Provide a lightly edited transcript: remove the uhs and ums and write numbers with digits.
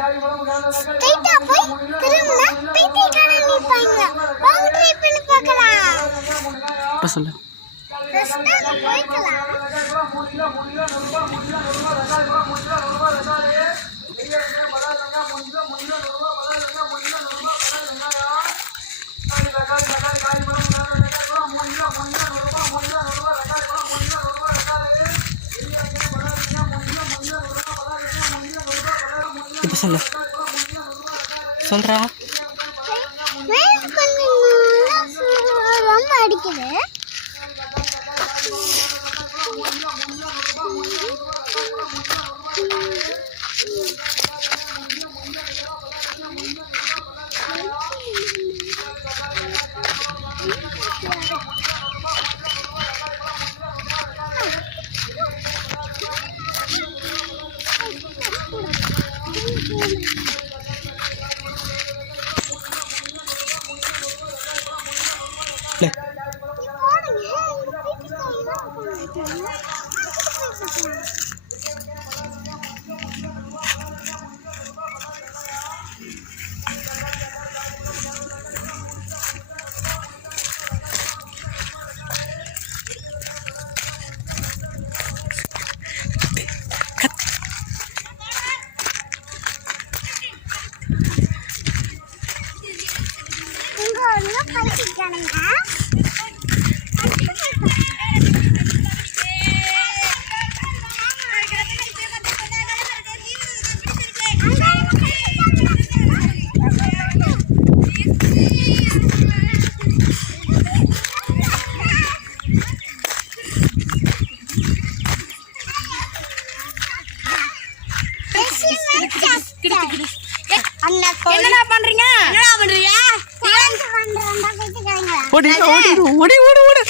ஸ்ட்ரைட்டா போய் திரும்பினா பைத்தியக்காரன் நிப்பாங்க. வாங்க ட்ரை பண்ணி பார்க்கலாம். அப்ப சொல்லு. ஃபர்ஸ்ட் போய்க்கலாம். இப்ப சொல்லு. சொல்றா. ரொம்ப அடிக்குது. என்னடா பண்றீங்க? ஓடி ஓடி ஓடி ஓடி ஓடி